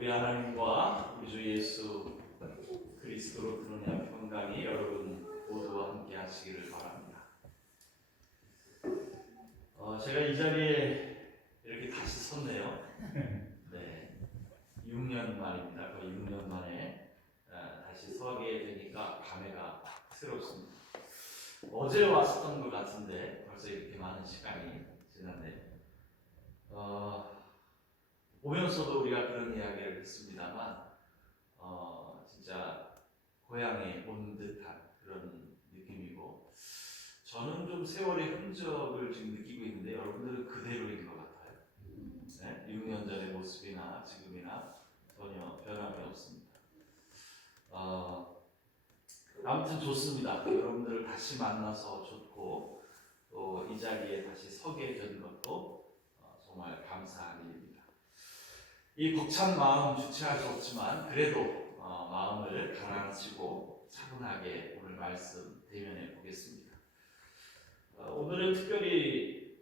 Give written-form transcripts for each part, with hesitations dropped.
우리 하나님과 우리 주 예수 그리스도로 드러난 평강이 여러분 모두와 함께 하시기를 바랍니다. 제가 이 자리에 이렇게 다시 섰네요. 네, 6년 만입니다. 거의 6년 만에 다시 서게 되니까 감회가 새롭습니다. 어제 왔었던 것 같은데 벌써 이렇게 많은 시간이 지났네요. 오면서도 우리가 그런 이야기를 했습니다만 진짜 고향에 온 듯한 그런 느낌이고, 저는 좀 세월의 흔적을 지금 느끼고 있는데 여러분들은 그대로인 것 같아요. 네? 6년 전의 모습이나 지금이나 전혀 변함이 없습니다. 아무튼 좋습니다. 여러분들을 다시 만나서 좋고, 또 이 자리에 다시 서게 된 것도 정말 감사한 일입니다. 이 벅찬 마음 주체할 수 없지만 그래도 마음을 가라앉히고 차분하게 오늘 말씀 대면해 보겠습니다. 오늘은 특별히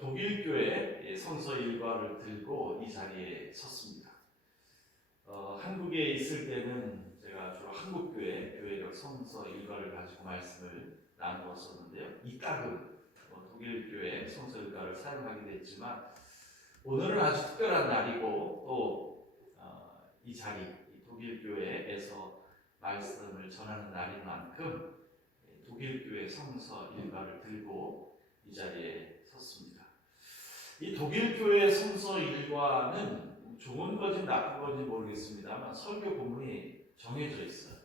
독일 교회 성서 일과를 들고 이 자리에 섰습니다. 한국에 있을 때는 제가 주로 한국 교회력 성서 일과를 가지고 말씀을 나누었었는데요. 이따금 독일 교회 성서 일과를 사용하게 됐지만 오늘은 아주 특별한 날이고, 또 이 자리, 독일 교회에서 말씀을 전하는 날인 만큼 독일 교회 성서 일과를 들고 이 자리에 섰습니다. 이 독일 교회 성서 일과는 좋은 건지 나쁜 건지 모르겠습니다만 설교 본문이 정해져 있어요.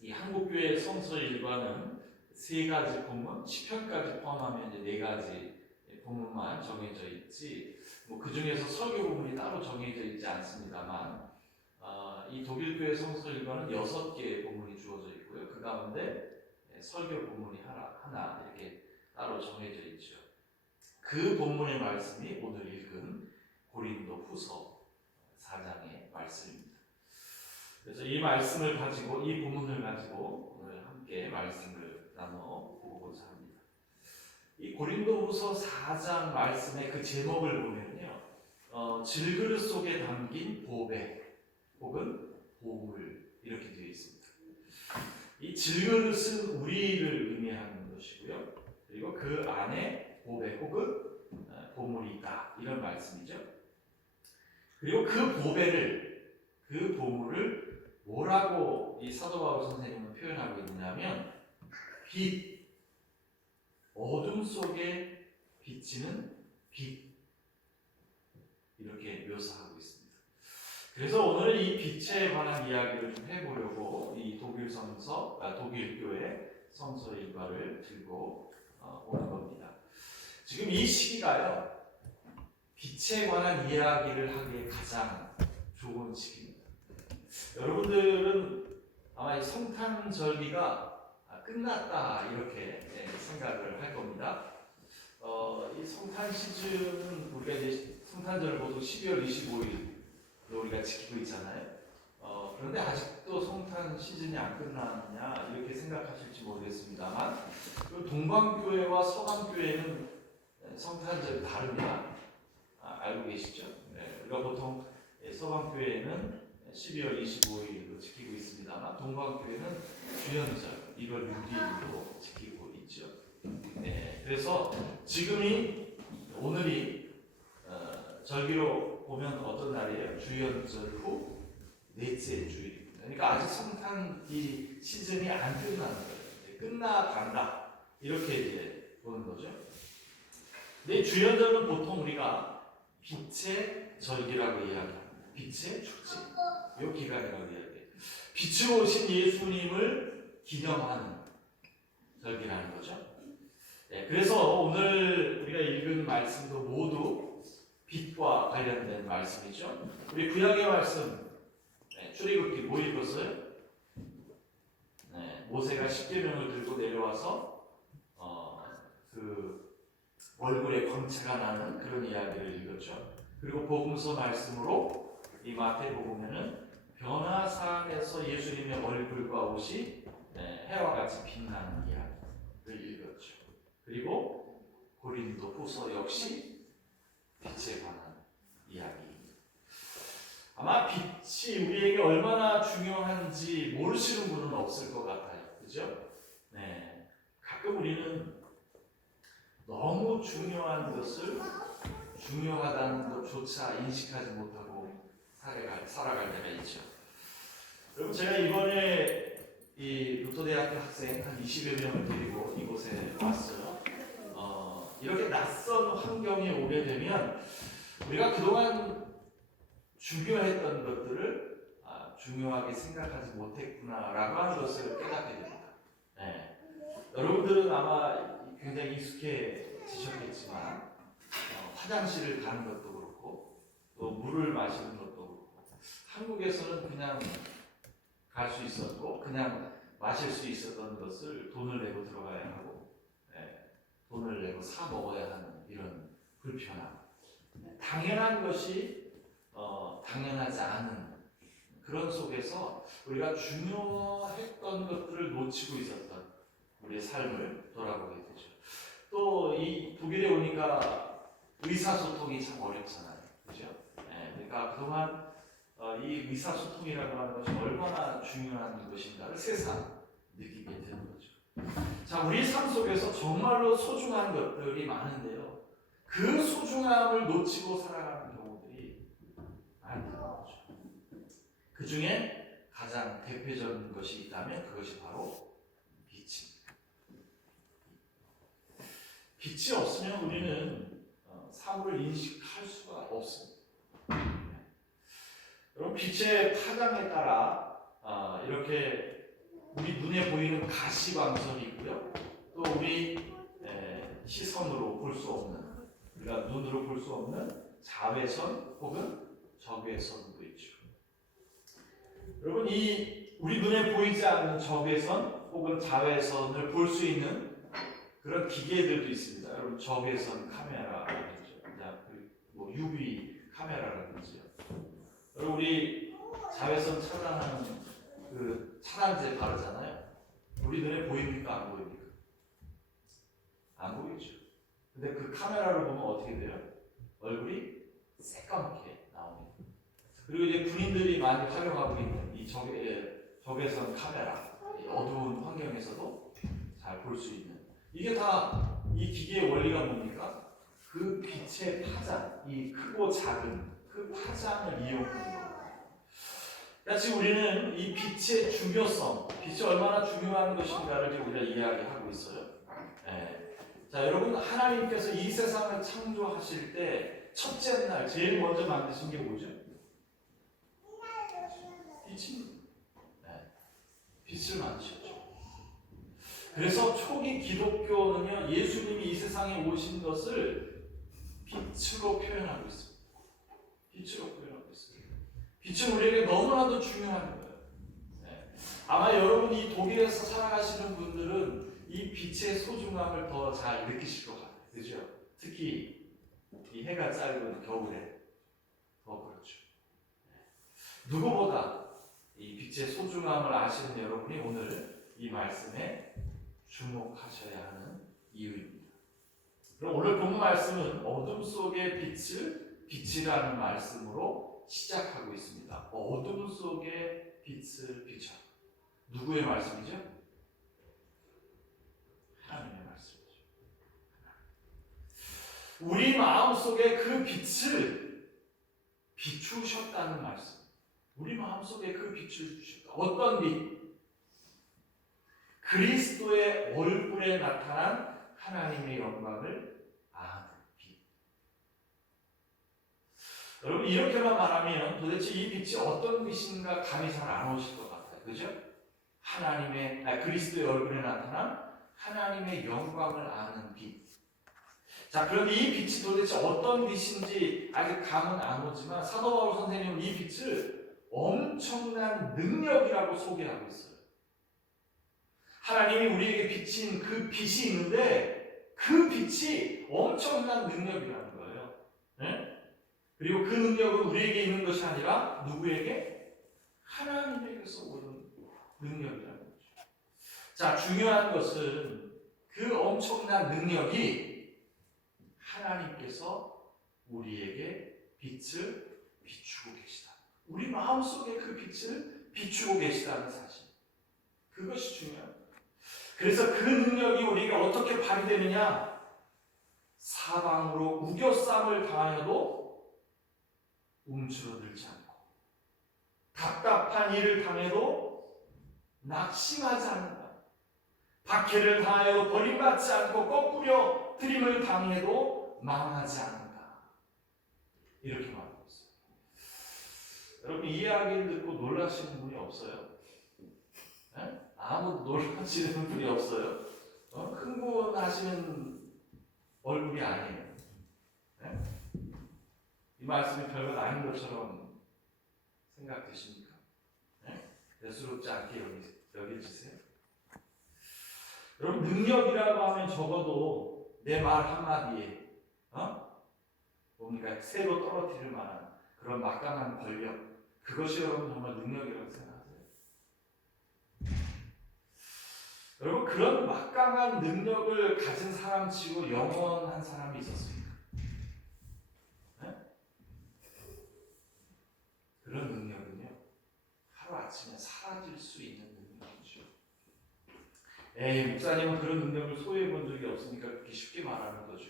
이 한국 교회 성서 일과는 3가지 본문, 시편까지 포함하면 이제 4가지 본문만 정해져 있지, 그 중에서 설교 본문이 따로 정해져 있지 않습니다만, 이 독일 교회 성서 일과는 6개의 본문이 주어져 있고요. 그 가운데 설교 본문이 하나 이렇게 따로 정해져 있죠. 그 본문의 말씀이 오늘 읽은 고린도 후서 4장의 말씀입니다. 그래서 이 말씀을 가지고, 이 본문을 가지고 오늘 함께 말씀을 나눠보고자 합니다. 이 고린도후서 4장 말씀의 그 제목을 보면요, 질그릇 속에 담긴 보배 혹은 보물 이렇게 되어 있습니다. 이 질그릇은 우리를 의미하는 것이고요, 그리고 그 안에 보배 혹은 보물이 있다, 이런 말씀이죠. 그리고 그 보배를, 그 보물을 뭐라고 이 사도 바울 선생님은 표현하고 있느냐면 빛, 어둠 속에 비치는 빛, 이렇게 묘사하고 있습니다. 그래서 오늘 이 빛에 관한 이야기를 좀 해보려고 이 독일 교회 성서 일과를 들고 오는 겁니다. 지금 이 시기가요, 빛에 관한 이야기를 하기에 가장 좋은 시기입니다. 여러분들은 아마 이 성탄절기가 끝났다 이렇게 생각을 할 겁니다. 이 성탄 시즌은 우리가 이제 성탄절을 보통 12월 25일로 우리가 지키고 있잖아요. 그런데 아직도 성탄 시즌이 안 끝났냐 이렇게 생각하실지 모르겠습니다만, 동방교회와 서방교회는 성탄절이 다릅니다. 알고 계시죠? 우리가 보통 서방교회는 12월 25일로 지키고 있습니다만, 동방교회는 주연절 1월 6일로 지키고 있죠. 그래서 오늘이 절기로 보면 어떤 날이에요? 주연절 후 넷째 주일입니다. 그러니까 아직 성탄 이 시즌이 안 끝나는 거예요. 끝나간다 이렇게 이제 보는 거죠. 근데 주연절은 보통 우리가 빛의 절기라고 이야기합니다. 빛의 축제, 이 기간이라고 이야기해요. 빛으로 오신 예수님을 기념하는 절기라는 거죠. 그래서 오늘 우리가 읽은 말씀도 모두 빛과 관련된 말씀이죠. 우리 구약의 말씀, 출애굽기 뭐 읽었어요? 모세가 십계명을 들고 내려와서 그 얼굴에 광채가 나는 그런 이야기를 읽었죠. 그리고 복음서 말씀으로 이 마태복음에는 변화산에서 예수님의 얼굴과 옷이 해와 같이 빛나는 이야기를 읽었죠. 그리고 고린도 후서 역시 빛에 관한 중요한지 모르시는 분은 없을 것 같아요. 그죠? 네. 가끔 우리는 너무 중요한 것을 중요하다는 것조차 인식하지 못하고 살아갈 때가 있죠. 여러분, 제가 이번에 이 루터대학교 학생 한 20여 명을 데리고 이곳에 왔어요. 이렇게 낯선 환경에 오게 되면 우리가 그동안 중요했던 것들을 중요하게 생각하지 못했구나라고 하는 것을 깨닫게 됩니다. 네. 여러분들은 아마 굉장히 익숙해지셨겠지만 화장실을 가는 것도 그렇고 또 물을 마시는 것도 그렇고 한국에서는 그냥 갈 수 있었고 그냥 마실 수 있었던 것을 돈을 내고 들어가야 하고 돈을 내고 사 먹어야 하는 이런 불편함, 당연한 것이 당연하지 않은 그런 속에서 우리가 중요했던 것들을 놓치고 있었던 우리의 삶을 돌아보게 되죠. 또 이 독일에 오니까 의사소통이 참 어렵잖아요. 그죠? 그러니까 그동안 이 의사소통이라고 하는 것이 얼마나 중요한 것인가를 새삼 느끼게 되는 거죠. 자, 우리 삶 속에서 정말로 소중한 것들이 많은데요. 그 소중함을 놓치고 살아가는 경우들이 많다는 거죠. 그 중에 가장 대표적인 것이 있다면 그것이 바로 빛입니다. 빛이 없으면 우리는 사물을 인식할 수가 없습니다. 여러분, 빛의 파장에 따라 이렇게 우리 눈에 보이는 가시광선이 있고요. 또 우리 시선으로 볼 수 없는, 우리가 눈으로 볼 수 없는 자외선 혹은 적외선도 있죠. 여러분, 이 우리 눈에 보이지 않는 적외선 혹은 자외선을 볼 수 있는 그런 기계들도 있습니다. 여러분, 적외선 카메라라든지, 뭐 UV 카메라라든지요. 여러분, 우리 자외선 차단하는 그 차단제 바르잖아요. 우리 눈에 보입니까? 안 보입니까? 안 보이죠. 근데 그 카메라를 보면 어떻게 돼요? 얼굴이 새까맣게 나옵니다. 그리고 이제 군인들이 많이 활용하고 있는 이 적외선 카메라, 이 어두운 환경에서도 잘 볼 수 있는, 이게 다 이 기계의 원리가 뭡니까? 그 빛의 파장, 이 크고 작은 그 파장을 이용하는 겁니다. 그러니까 지금 우리는 이 빛의 중요성, 빛이 얼마나 중요한 것인가를 지금 우리가 이야기하고 있어요. 자, 여러분, 하나님께서 이 세상을 창조하실 때 첫째 날 제일 먼저 만드신 게 뭐죠? 빛입니다. 빛을 만드셨죠. 그래서 초기 기독교는요, 예수님이 이 세상에 오신 것을 빛으로 표현하고 있습니다. 빛으로 표현하고 있습니다. 빛은 우리에게 너무나도 중요한 거예요. 아마 여러분이 독일에서 살아가시는 분들은 이 빛의 소중함을 더 잘 느끼실 것 같아요. 그죠? 특히 이 해가 짧은 겨울에 더 그렇죠. 누구보다 이 빛의 소중함을 아시는 여러분이 오늘 이 말씀에 주목하셔야 하는 이유입니다. 그럼 오늘 본 말씀은 어둠 속의 빛을 비치라는 말씀으로 시작하고 있습니다. 어둠 속의 빛을 비춰. 누구의 말씀이죠? 하나님의 말씀이죠. 우리 마음속에 그 빛을 비추셨다는 말씀. 우리 마음속에 그 빛을 주셨다. 어떤 빛? 그리스도의 얼굴에 나타난 하나님의 영광을 아는 빛. 여러분, 이렇게만 말하면 도대체 이 빛이 어떤 빛인가 감이 잘 안 오실 것 같아요. 그죠? 그리스도의 얼굴에 나타난 하나님의 영광을 아는 빛. 자, 그런데 이 빛이 도대체 어떤 빛인지 아직 감은 안 오지만 사도 바울 선생님은 이 빛을 엄청난 능력이라고 소개하고 있어요. 하나님이 우리에게 비친 그 빛이 있는데 그 빛이 엄청난 능력이라는 거예요. 네? 그리고 그 능력은 우리에게 있는 것이 아니라 누구에게? 하나님에게서 오는 능력이라는 거죠. 자, 중요한 것은 그 엄청난 능력이 하나님께서 우리에게 빛을 비추고 계시다. 우리 마음속에 그 빛을 비추고 계시다는 사실. 그것이 중요합니다. 그래서 그 능력이 우리에게 어떻게 발휘되느냐? 사방으로 우겨쌈을 당하여도 움츠러들지 않고, 답답한 일을 당해도 낙심하지 않는다. 박해를 당하여도 버림받지 않고 거꾸려 들임을 당해도 망하지 않는다. 이렇게 말하고 있어요. 여러분, 이 이야기를 듣고 놀라시는 분이 없어요? 네? 아무도 놀라시는 분이 없어요? 흥분하시는 얼굴이 아니에요. 네? 이 말씀이 별것 아닌 것처럼 생각되십니까? 네? 대수롭지 않게 여겨지세요? 여러분, 능력이라고 하면 적어도 내 말 한마디에 뭡니까? 새로 떨어뜨릴 만한 그런 막강한 권력, 그것이 여러분 정말 능력이라고 생각하세요? 여러분, 그런 막강한 능력을 가진 사람치고 영원한 사람이 있었습니까? 네? 그런 능력은요, 하루아침에 사라질 수 있는 능력이죠. 목사님은 그런 능력을 소유해 본 적이 없으니까 그렇게 쉽게 말하는 거죠.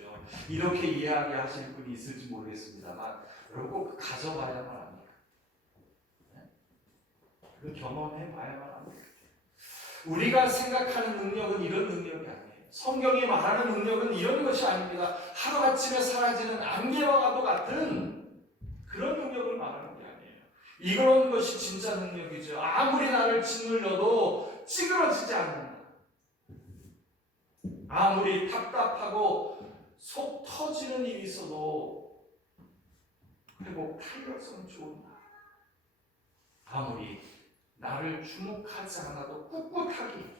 이렇게 이야기하실 분이 있을지 모르겠습니다만, 여러분 꼭 가져봐야만 합니다. 네? 그 경험해 봐야만 합니다. 우리가 생각하는 능력은 이런 능력이 아니에요. 성경이 말하는 능력은 이런 것이 아닙니다. 하루아침에 사라지는 안개와 같은 그런 능력을 말하는 게 아니에요. 이런 것이 진짜 능력이죠. 아무리 나를 짓눌려도 찌그러지지 않는다. 아무리 답답하고 속 터지는 일이 있어도 회복 탄력성 좋은다. 아무리 나를 주목하지 않아도 꿋꿋하게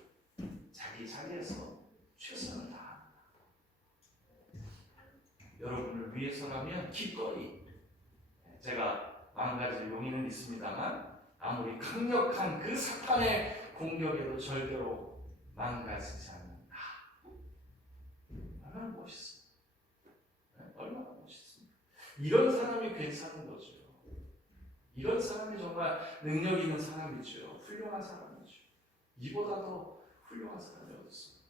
자기 자리에서 최선을 다한다. 여러분을 위해서라면 기꺼이, 제가 망가질 용의는 있습니다만, 아무리 강력한 그 사탄의 공격에도 절대로 망가지지 않는다. 얼마나 멋있습니다. 얼마나 멋있습니다. 이런 사람이 괜찮은 거죠. 이런 사람이 정말 능력 있는 사람이죠. 훌륭한 사람이죠. 이보다 더 훌륭한 사람이 어디 있습니까?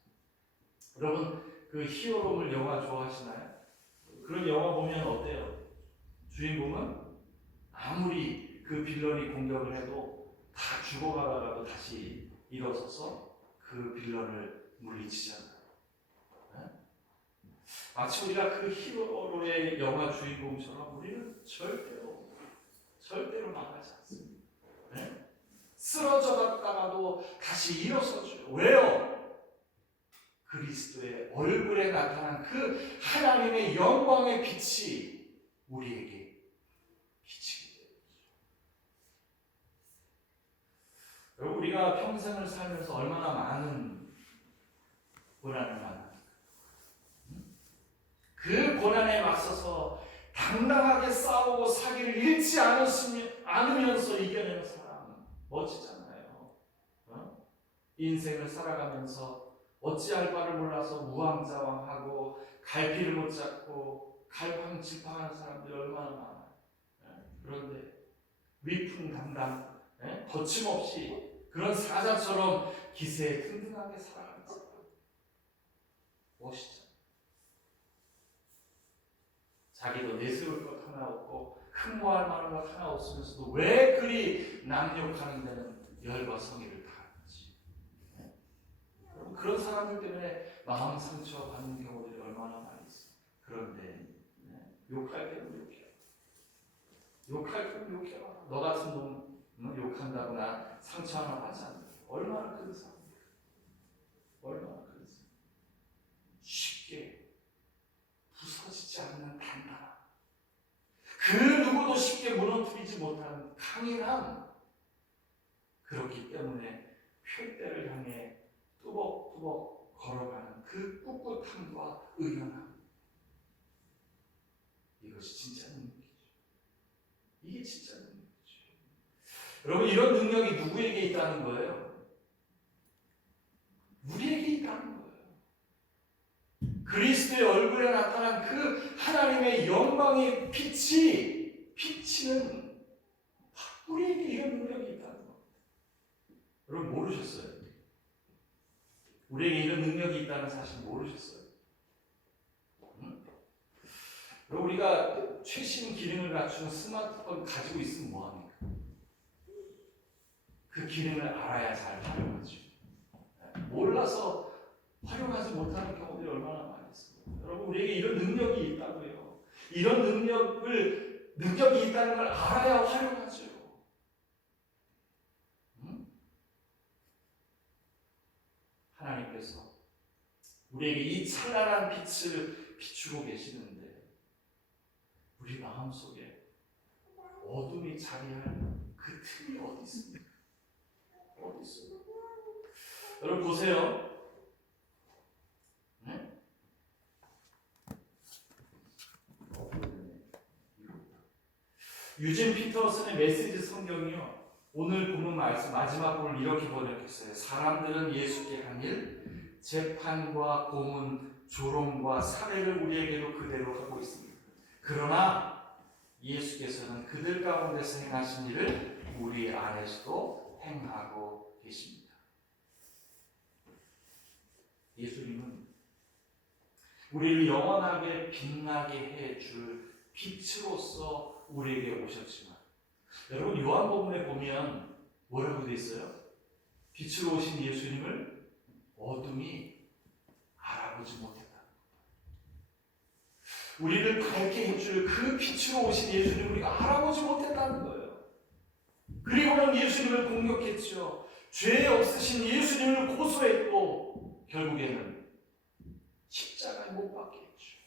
여러분, 그 히어로물 영화 좋아하시나요? 그런 영화 보면 어때요? 주인공은 아무리 그 빌런이 공격을 해도 다 죽어가다가도 다시 일어서서 그 빌런을 물리치잖아요. 네? 마치 우리가 그 히어로의 영화 주인공처럼 우리는 절대로 망하지 않습니다. 네? 쓰러져 갔다가도 다시 일어서죠. 왜요? 그리스도의 얼굴에 나타난 그 하나님의 영광의 빛이 우리에게 비치게 되죠. 여러분, 우리가 평생을 살면서 얼마나 많은 고난을 만납니까? 그 고난에 맞서서 당당하게 싸우고 사기를 잃지 않으면서 이겨내는 사람 멋지잖아요. 인생을 살아가면서 어찌할 바를 몰라서 우왕좌왕하고 갈피를 못 잡고 갈팡질팡하는 사람들이 얼마나 많아요. 그런데 위풍담담, 거침없이 그런 사자처럼 기세에 든든하게 살아가는 사람 멋있죠. 자기도 내세울 것 하나 없고 흠모할 만한 것 하나 없으면서도 왜 그리 남욕하는 데는 열과 성의를 다하는지. 그런 사람들 때문에 마음 상처받는 경우들이 얼마나 많이 있어요. 그런데 욕할 때는 욕해. 욕할 때는 욕해라. 너 같은 놈 욕한다고 나 상처 하나 받지 않는다. 얼마나 큰 사람입니까? 얼마나 큰 사람. 쉽게 부서지지 않는 단단함. 그 누구도 쉽게 무너뜨리지 못하는 강인함. 그렇기 때문에 표대를 향해 뚜벅뚜벅 걸어가는 그 꿋꿋함과 의연함. 이것이 진짜 능력이죠. 이게 진짜 능력이죠. 여러분, 이런 능력이 누구에게 있다는 거예요? 우리에게 있다는 거예요. 그리스도의 얼굴에 나타난 그 하나님의 영광의 빛이 비치는 우리에게 이런 능력이 있다는 겁니다. 여러분 모르셨어요? 우리에게 이런 능력이 있다는 사실 모르셨어요? 응? 우리가 최신 기능을 갖춘 스마트폰 가지고 있으면 뭐합니까? 그 기능을 알아야 잘 활용하죠. 몰라서 활용하지 못하는 경우들이 얼마나 많이 있습니다. 여러분 우리에게 이런 능력이 있다고요. 이런 능력이 있다는 걸 알아야 활용하죠. 응? 하나님께서 우리에게 이 찬란한 빛을 비추고 계시는데 우리 마음속에 어둠이 자리할 그 틈이 어디 있습니까? 어디 있어요? 여러분 보세요. 네? 유진 피터슨의 메시지 성경이요. 오늘 보는 말씀 마지막 부분을 이렇게 번역했어요. 사람들은 예수께 한 일, 재판과 고문, 조롱과 살해를 우리에게도 그대로 하고 있습니다. 그러나 예수께서는 그들 가운데서 행하신 일을 우리 안에서도 행하고 계십니다. 예수님은 우리를 영원하게 빛나게 해줄 빛으로서 우리에게 오셨지만, 여러분 요한복음에 보면 뭐라고 되어 있어요? 빛으로 오신 예수님을 어둠이 알아보지 못했다. 우리를 밝게 해줄 그 빛으로 오신 예수님을 우리가 알아보지 못했다는 거예요. 그리고는 예수님을 공격했죠. 죄 없으신 예수님을 고소했고 결국에는 십자가에 못 박게 했죠.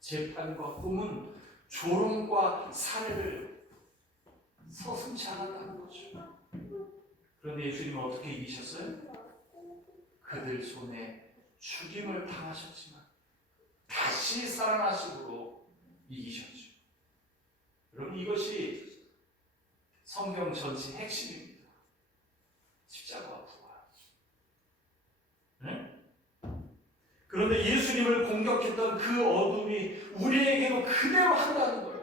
재판과 고문, 조롱과 살해를 서슴지 않았다는 거죠. 그런데 예수님은 어떻게 이기셨어요? 그들 손에 죽임을 당하셨지만 다시 살아나심으로 이기셨죠. 여러분 이것이 성경 전체의 핵심입니다. 십자가와 부활. 네? 그런데 예수님을 공격했던 그 어둠이 우리에게도 그대로 한다는 거예요.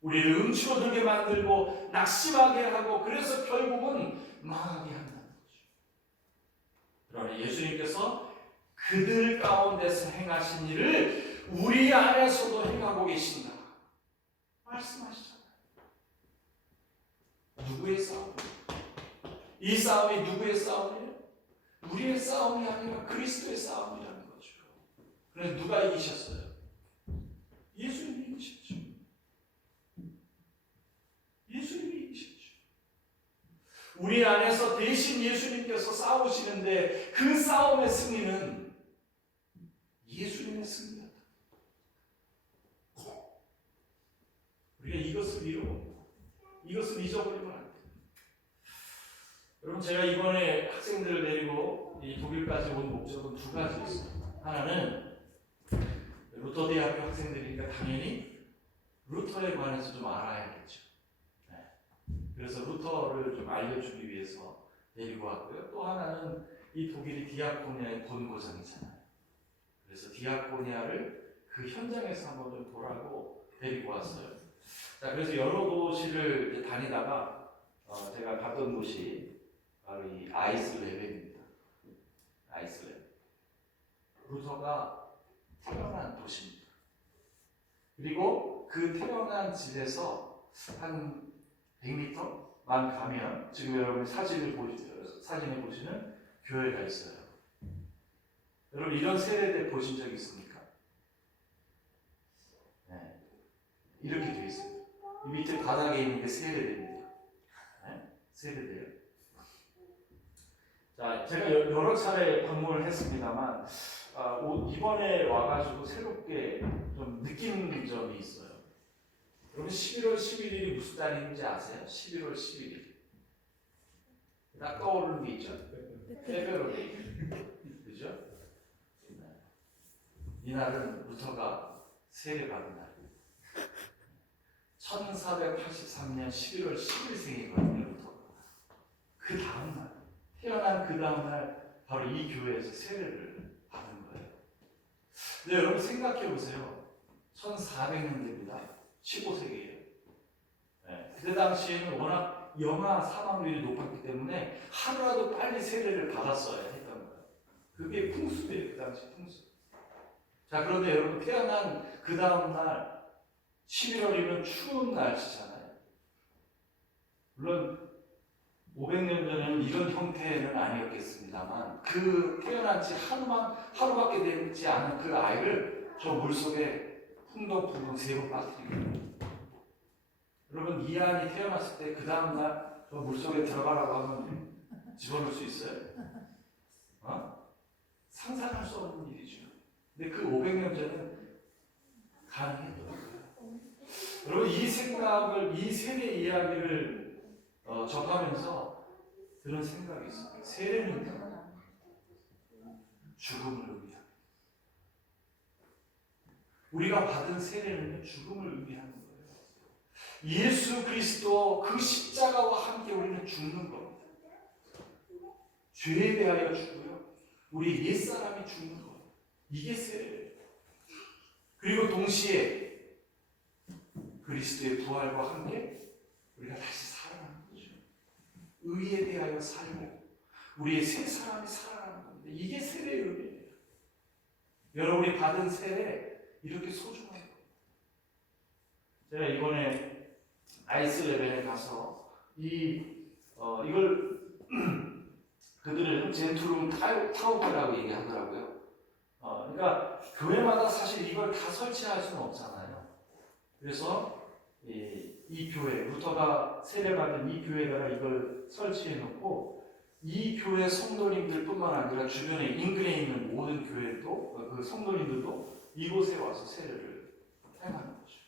우리를 움츠러들게 만들고 낙심하게 하고 그래서 결국은 망하게 한다는 거죠. 그러나 예수님께서 그들 가운데서 행하신 일을 우리 안에서도 행하고 계신다 말씀하시잖아요. 누구의 싸움? 이 싸움이 누구의 싸움이에요? 우리의 싸움이 아니라 그리스도의 싸움이라는 거죠. 그래서 누가 이기셨어요? 예수님이 이기셨죠. 예수님이 이기셨죠. 우리 안에서 대신 예수님께서 싸우시는데 그 싸움의 승리는 예수님의 승리였다. 우리가 이것을 이것을 잊어버리면 안 돼요. 여러분 제가 이번에 학생들을 데리고 이 독일까지 온 목적은 두 가지 있습니다. 하나는 루터 대학교 학생들이니까 당연히 루터에 관해서 좀 알아야겠죠. 네. 그래서 루터를 좀 알려주기 위해서 데리고 왔고요. 또 하나는 이 독일이 디아코니아의 본고장이잖아요. 그래서 디아코니아를 그 현장에서 한번 좀 보라고 데리고 왔어요. 자, 그래서 여러 도시를 다니다가 제가 갔던 곳이 바로 이 아이슬레벤입니다. 아이슬레벤. 루터가 태어난 도시입니다. 그리고 그 태어난 집에서 한 100m만 가면 지금 여러분 사진에 보시는 교회가 있어요. 여러분 이런 세례대 보신 적 있습니까? 네. 이렇게 되어 있습니다. 이 밑에 바닥에 있는 게 세례대입니다. 네? 세례대요. 자, 제가 여러 차례 방문을 했습니다만 이번에 와가지고 새롭게 좀 느낀 점이 있어요. 여러분 11월 11일이 무슨 달인지 아세요? 11월 11일. 딱 떠오르는 게 있죠? 페베로데이. 그죠? 네. 이날은 루터가 세례받은 날입니다. 1483년 11월 10일생이거든요, 루터가. 그 다음날, 태어난 그 다음날 바로 이 교회에서 세례를 받은 거예요. 근데 여러분 생각해 보세요. 1400년대입니다. 15세기예요. 네. 그때 당시에는 워낙 영아 사망률이 높았기 때문에 하루라도 빨리 세례를 받았어야 했던 거예요. 그게 풍습이에요. 그 당시 풍습. 자, 그런데 여러분 태어난 그 다음날 11월이면 추운 날씨잖아요. 물론 500년 전에는 이런 형태는 아니었겠습니다만 그 태어난 지 하루밖에 되지 않은 그 아이를 저 물속에 풍덩풍덩 3번 빠뜨립니다. 여러분 이안이 태어났을 때 그 다음날 저 물속에 들어가라고 하면 집어넣을 수 있어요? 상상할 수 없는 일이죠. 근데 그 500년 전에는 가능했던 거예요. 여러분 이 생각을, 이 세례 이야기를 접하면서 드는 생각이 있어요. 세례는 죽음을 의미합니다. 우리가 받은 세례는 죽음을 의미하는 거예요. 예수 그리스도 그 십자가와 함께 우리는 죽는 겁니다. 죄에 대하여 죽고요. 우리 옛사람이 죽는 거예요. 이게 세례예요. 그리고 동시에 그리스도의 부활과 함께 우리가 다시 살아나는 거죠. 의에 대하여 살고 우리의 새 사람이 살아나는 겁니다. 이게 세례의 의미예요. 여러분이 받은 세례 이렇게 소중한 거예요. 제가 이번에 아이슬레벤에 가서 이걸 그들은 젠투룸 타우프라고 얘기하더라고요. 그러니까 교회마다 사실 이걸 다 설치할 수는 없잖아요. 그래서 이 교회, 루터가 세례받은 이 교회에다가 이걸 설치해 놓고 이 교회 성도님들뿐만 아니라 주변에 인근에 있는 모든 교회도 그 성도님들도 이곳에 와서 세례를 행하는 거죠.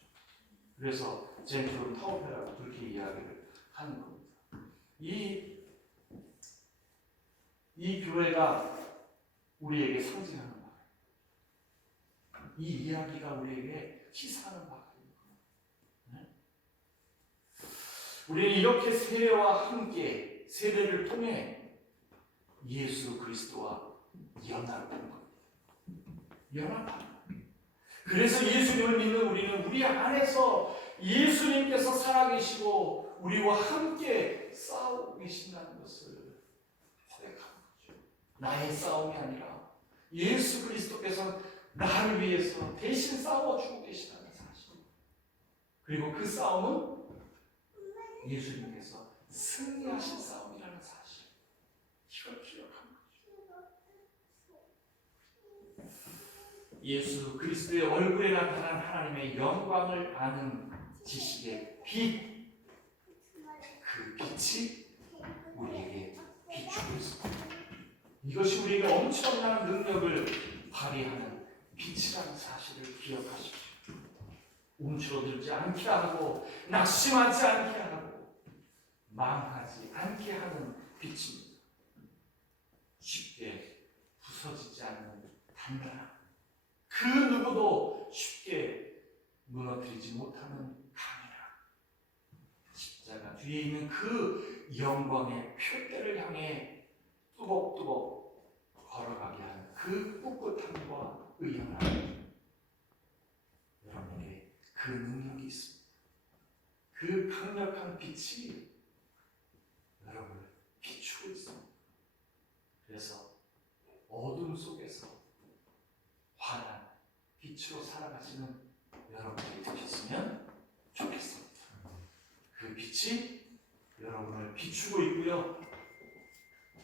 그래서 젠투룸 타우페라고 그렇게 이야기를 하는 겁니다. 이 교회가 우리에게 상징하는 바예요. 이 이야기가 우리에게 시사하는 바예요. 네? 우리는 이렇게 세례와 함께 세례를 통해 예수 그리스도와 연합하는 겁니다. 연합하는 겁니다. 그래서 예수님을 믿는 우리는 우리 안에서 예수님께서 살아계시고 우리와 함께 싸우고 계신다는 것을 고백하는 거죠. 나의 싸움이 아니라 예수 그리스도께서 나를 위해서 대신 싸워주고 계시다는 사실. 그리고 그 싸움은 예수님께서 승리하신 싸움이라는 사실. 이걸 기억하는 거죠. 예수 그리스도의 얼굴에 나타난 하나님의 영광을 아는 지식의 빛. 그 빛이 우리에게 비추고 있습니다. 이것이 우리에게 엄청난 능력을 발휘하는 빛이라는 사실을 기억하십시오. 움츠러들지 않게 하고 낙심하지 않게 하고 망하지 않게 하는 빛입니다. 쉽게 부서지지 않는 단단함. 그 누구도 쉽게 무너뜨리지 못하는 강인함. 십자가 뒤에 있는 그 영광의 표대를 향해 뚜벅뚜벅 걸어가게 하는 그 꿋꿋함과 의연함. 여러분에게 그 능력이 있습니다. 그 강력한 빛이 여러분을 비추고 있습니다. 그래서 어둠 속에서 환한 빛으로 살아가시는 여러분들이 되셨으면 좋겠습니다. 그 빛이 여러분을 비추고 있고요.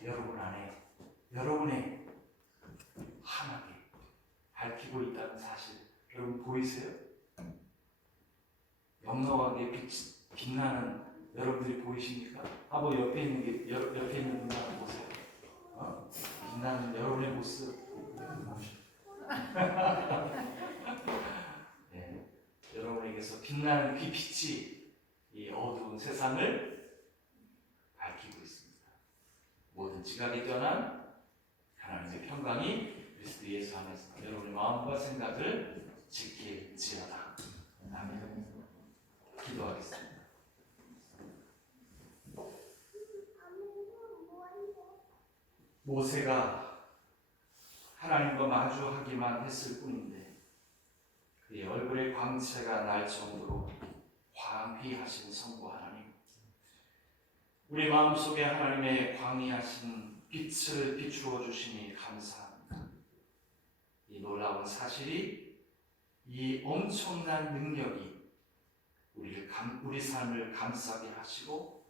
여러분 안에 여러분의 환하게 밝히고 있다는 사실 여러분 보이세요? 넉넉하게 빛나는 여러분들이 보이십니까? 한번 옆에 있는 분들 한번 보세요. 빛나는 여러분의 모습. 네, 여러분에게서 빛나는 그 빛이 이 어두운 세상을 밝히고 있습니다. 모든 지각이 떠난 하나님의 평강이 그리스도 예수 안에서 여러분의 마음과 생각을 지킬지어다. 아멘. 기도하겠습니다. 모세가 하나님과 마주하기만 했을 뿐인데 그의 얼굴의 광채가 날 정도로 황휘하신 성부 하나님, 우리 마음속에 하나님의 광의하신 빛을 비추어 주시니 감사합니다. 이 놀라운 사실이, 이 엄청난 능력이 우리 삶을 감싸게 하시고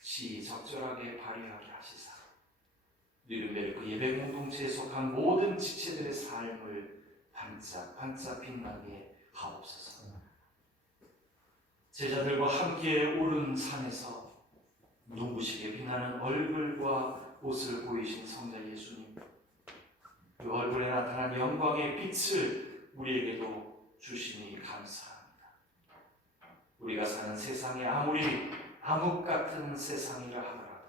시적절하게 발휘하게 하시사 누른베르크 예배 공동체에 속한 모든 지체들의 삶을 반짝반짝 빛나게 하옵소서. 제자들과 함께 오른 산에서 눈부시게 빛나는 얼굴과 옷을 보이신 성자 예수님, 그 얼굴에 나타난 영광의 빛을 우리에게도 주시니 감사합니다. 우리가 사는 세상이 아무리 암흑 같은 세상이라 하더라도,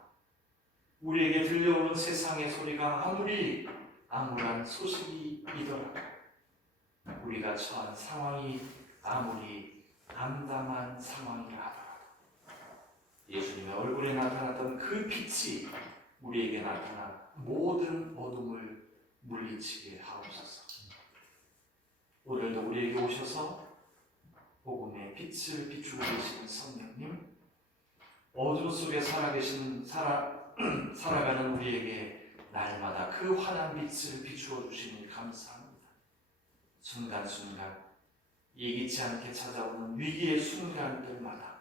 우리에게 들려오는 세상의 소리가 아무리 암울한 소식이더라도, 우리가 처한 상황이 아무리 암담한 상황이라 하더라도 예수님의 얼굴에 나타났던 그 빛이 우리에게 나타나 모든 어둠을 물리치게 하옵소서. 오늘도 우리에게 오셔서 복음의 빛을 비추고 계시는 성령님, 어둠 속에 살아가는 우리에게 날마다 그 환한 빛을 비추어 주시니 감사합니다. 순간순간 예기치 않게 찾아오는 위기의 순간들마다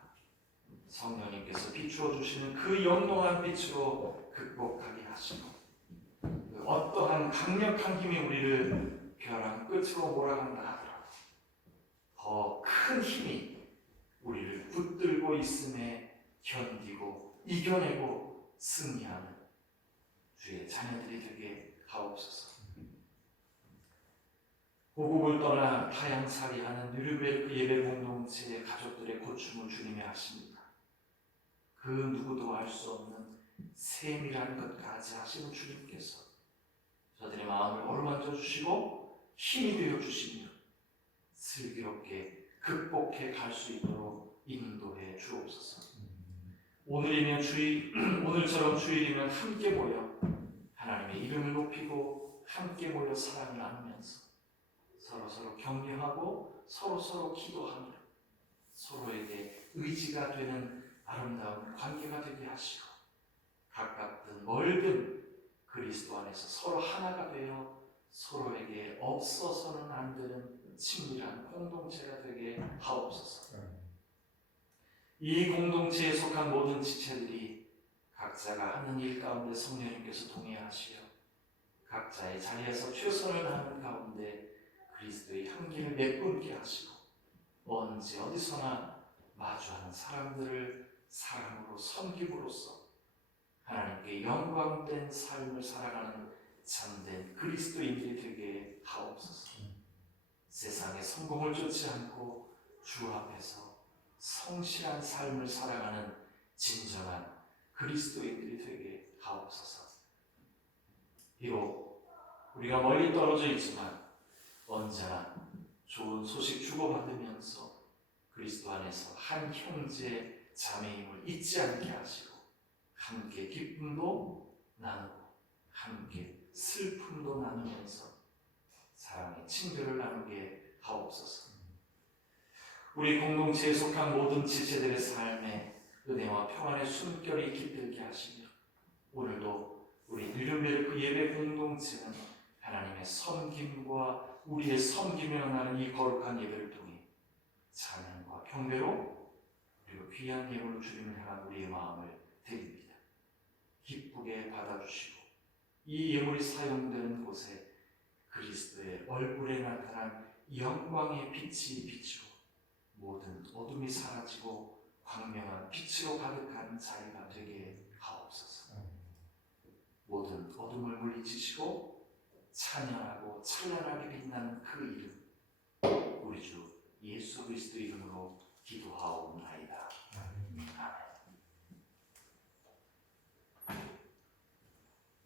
성령님께서 비추어 주시는 그 영롱한 빛으로 극복하게 하시고, 그 어떠한 강력한 힘이 우리를 벼랑 끝으로 몰아간다 하더라도 더 큰 힘이 우리를 붙들고 있음에 견디고 이겨내고 승리하는 주의 자녀들이 되게 하옵소서. 고국을 떠나 타향살이하는 누른베르크 예배 공동체의 가족들의 고충을 주님이 하십니다. 그 누구도 알 수 없는 세밀한 것까지 하시는 주님께서 저들의 마음을 어루만져 주시고 힘이 되어 주시며 슬기롭게 극복해 갈 수 있도록 인도해 주옵소서. 오늘처럼 주일이면 함께 모여 하나님의 이름을 높이고 함께 모여 사랑을 나누면서 서로 격려하고 서로 기도하며 서로에게 의지가 되는 아름다운 관계가 되게 하시고, 가깝든 멀든 그리스도 안에서 서로 하나가 되어 서로에게 없어서는 안 되는 친밀한 공동체가 되게 하옵소서. 이 공동체에 속한 모든 지체들이 각자가 하는 일 가운데 성령님께서 동행하시어 각자의 자리에서 최선을 다하는 가운데 그리스도의 향기를 내뿜게 하시고, 언제 어디서나 마주하는 사람들을 사랑으로 섬김으로써 하나님께 영광된 삶을 살아가는 참된 그리스도인들이 되게 하옵소서. 세상의 성공을 쫓지 않고 주 앞에서 성실한 삶을 살아가는 진정한 그리스도인들이 되게 하옵소서. 비록 우리가 멀리 떨어져 있지만 언제나 좋은 소식 주고받으면서 그리스도 안에서 한 형제 자매임을 잊지 않게 하시고, 함께 기쁨도 나누고 함께 슬픔도 나누면서 사랑의 친교를 나누게 하옵소서. 우리 공동체에 속한 모든 지체들의 삶에 은혜와 평안의 숨결이 깃들게 하시며, 오늘도 우리 누른베르크 예배 공동체는 하나님의 섬김과 우리의 섬김으로 나는 이 거룩한 예배를 통해 찬양과 경배로 그리고 귀한 예물을 주님을 향한 우리의 마음을 드립니다. 기쁘게 받아주시고 이 예물이 사용되는 곳에 그리스도의 얼굴에 나타난 영광의 빛이 비치고 모든 어둠이 사라지고 광명한 빛으로 가득한 자리가 되게 하옵소서. 모든 어둠을 물리치시고 찬양하고 찬란하게 빛나는 그 이름, 우리 주 예수 그리스도 이름으로 기도하옵나이다.